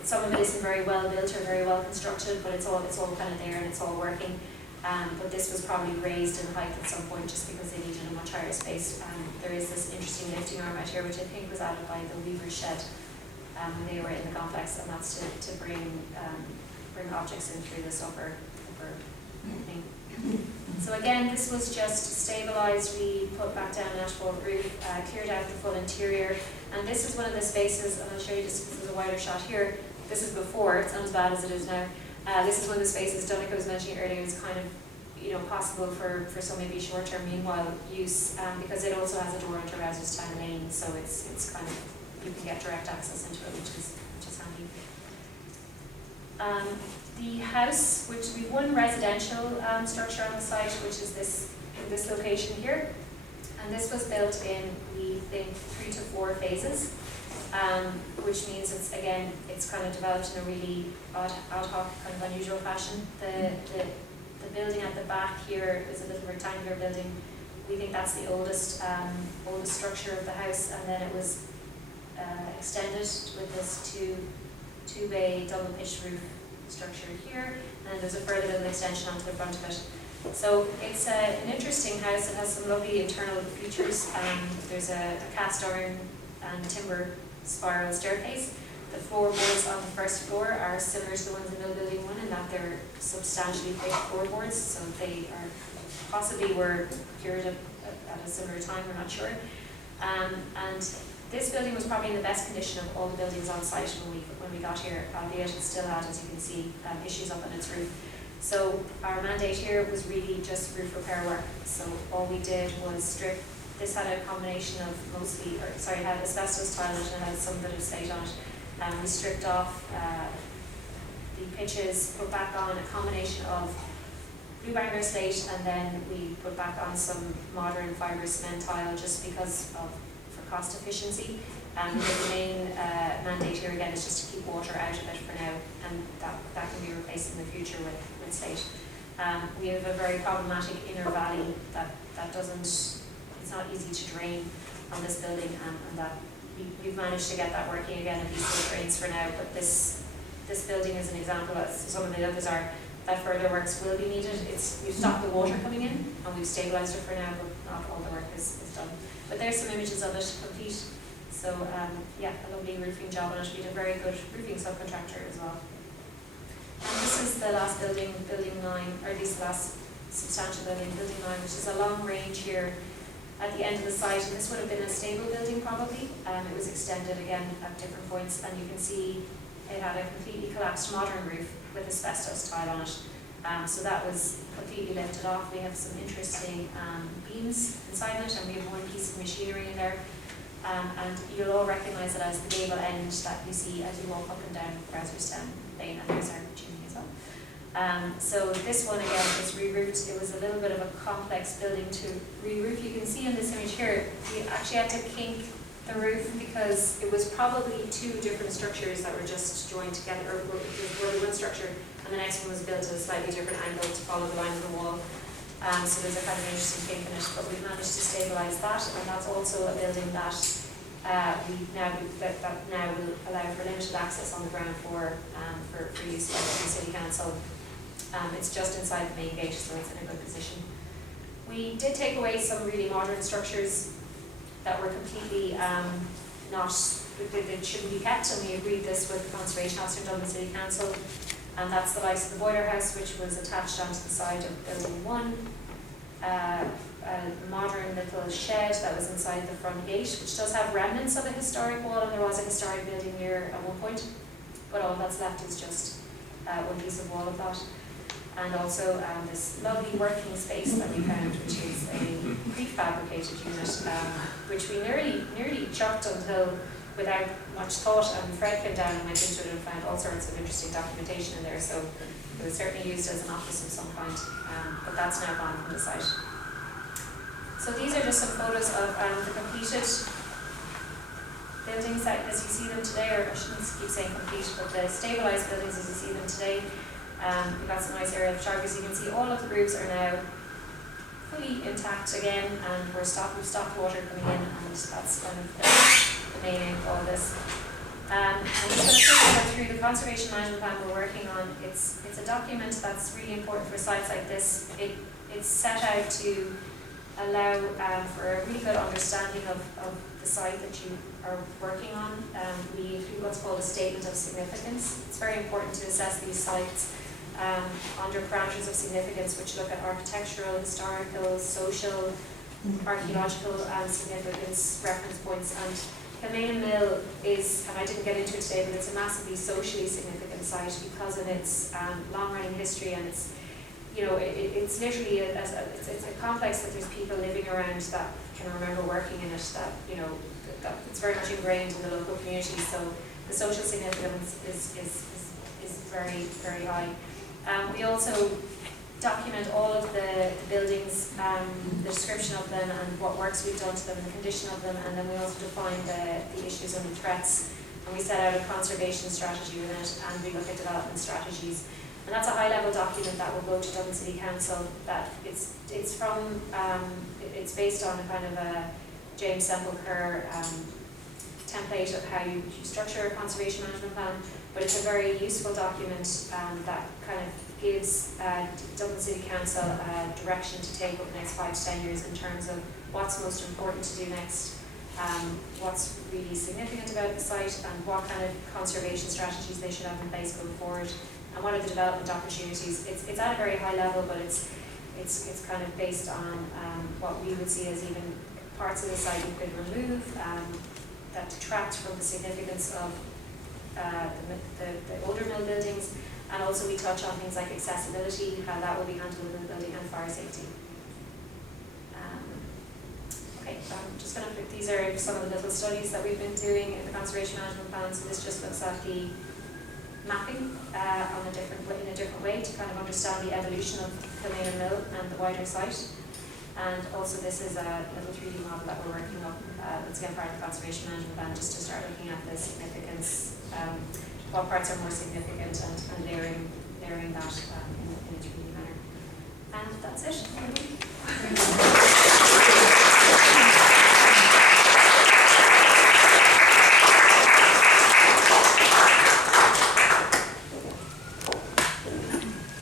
some of it isn't very well built or very well constructed, but it's all kind of there and it's all working. But this was probably raised in height at some point just because they needed a much higher space. There is this interesting lifting arm out here, which I think was added by the weaver's shed when they were in the complex, and that's to bring objects in through this upper opening. So again, this was just stabilised. We put back down an asphalt roof, cleared out the full interior, and this is one of the spaces, and I'll show you just because there's a wider shot here. This is before, it's not as bad as it is now. This is one of the spaces Donnacha was mentioning earlier is kind of, you know, possible for some maybe short-term meanwhile use, because it also has a door into Rousestown Lane, so it's kind of, you can get direct access into it, which is handy. The house, which we have one residential structure on the site, which is this location here, and this was built in, we think, 3 to 4 phases. Which means it's kind of developed in a really ad hoc, kind of unusual fashion. The building at the back here is a little rectangular building. We think that's the oldest structure of the house, and then it was extended with this two-bay double pitched roof structure here, and then there's a further little extension onto the front of it. So it's an interesting house. It has some lovely internal features. There's a cast iron and timber spiral staircase. The floorboards on the first floor are similar to the ones in Mill Building 1 in that they're substantially thick floorboards, so they are possibly were procured at a similar time, we're not sure. And This building was probably in the best condition of all the buildings on site when we got here, albeit it still had, as you can see, issues up on its roof. So our mandate here was really just roof repair work. So all we did was strip. This had a combination of it had asbestos tile in it and it had some bit of slate on it. We stripped off the pitches, put back on a combination of blue banger slate, and then we put back on some modern fibre cement tile just because for cost efficiency. The main mandate here again is just to keep water out of it for now, and that can be replaced in the future with slate. We have a very problematic inner valley that doesn't, it's not easy to drain on this building, and that we've managed to get that working again, at least with drains for now. But this building is an example, as some of the others are, that further works will be needed. We've stopped the water coming in and we've stabilised it for now, but not all the work is done. But there's some images of it complete. So yeah, a lovely roofing job on it. We had a very good roofing subcontractor as well. And this is the last building, Building 9, or at least the last substantial building, Building 9, which is a long range here at the end of the site. And this would have been a stable building probably. It was extended again at different points, and you can see it had a completely collapsed modern roof with asbestos tile on it. So that was completely lifted off. We have some interesting beams inside it, and we have one piece of machinery in there. And you'll all recognise it as the gable end that you see as you walk up and down Browserstown Lane, and there's our chimney as well. So this one again is re-roofed. It was a little bit of a complex building to re-roof. You can see in this image here, we actually had to kink the roof because it was probably two different structures that were just joined together, or really one structure, and the next one was built at a slightly different angle to follow the line of the wall. So there's a kind of interesting kink in it, but we've managed to stabilise that, and that's also a building that that now will allow for limited access on the ground for use by the City Council. It's just inside the main gate, so it's in a good position. We did take away some really modern structures that were completely they shouldn't be kept, and we agreed this with the Conservation Officer in Dublin City Council, and that's the likes of the boiler house, which was attached onto the side of Building 1, a modern little shed that was inside the front gate, which does have remnants of a historic wall, and there was a historic building here at one point, but all that's left is just one piece of wall of that. And also this lovely working space that we found, which is a prefabricated unit, which we nearly chucked until, without much thought, and Fred came down and went into it and found all sorts of interesting documentation in there, so it was certainly used as an office of some kind, but that's now gone from the site. So these are just some photos of the completed buildings that, as you see them today, or I shouldn't keep saying complete, but the stabilised buildings as you see them today. We've got some nice aerial photographers. You can see all of the roofs are now fully intact again, and we've stopped water coming in, and that's kind of the main aim of all this. I'm just going to quickly go through the conservation management plan we're working on. It's a document that's really important for sites like this. It's set out to allow for a really good understanding of the site that you are working on. We do what's called a statement of significance. It's very important to assess these sites under parameters of significance, which look at architectural, historical, social, archaeological significance reference points. And Kilmainham Mill is, and I didn't get into it today, but it's a massively socially significant site because of its long-running history, and it's, you know, it's literally it's a complex that there's people living around that can remember working in it, that, you know, that it's very much ingrained in the local community. So the social significance is very, very high. We also document all of the buildings, the description of them and what works we've done to them, the condition of them, and then we also define the issues and the threats, and we set out a conservation strategy within it, and we look at development strategies. And that's a high-level document that will go to Dublin City Council. That it's based on a kind of a James Semple Kerr template of how you structure a conservation management plan, but it's a very useful document that kind of gives Dublin City Council a direction to take over the next 5 to 10 years in terms of what's most important to do next, what's really significant about the site, and what kind of conservation strategies they should have in place going forward, and what are the development opportunities. It's at a very high level, but it's kind of based on what we would see as even parts of the site we could remove, that detract from the significance of the older mill buildings. And also we touch on things like accessibility, how that will be handled in the building, and fire safety. Okay, so I'm just going to put, these are some of the little studies that we've been doing in the conservation management plan. So this just looks at the mapping in a different way to kind of understand the evolution of Kilmainham Mill and the wider site. And also this is a little 3D model that we're working on that's again part of the conservation management plan, just to start looking at the significance, what parts are more significant, and layering that in a 3D manner. And that's it.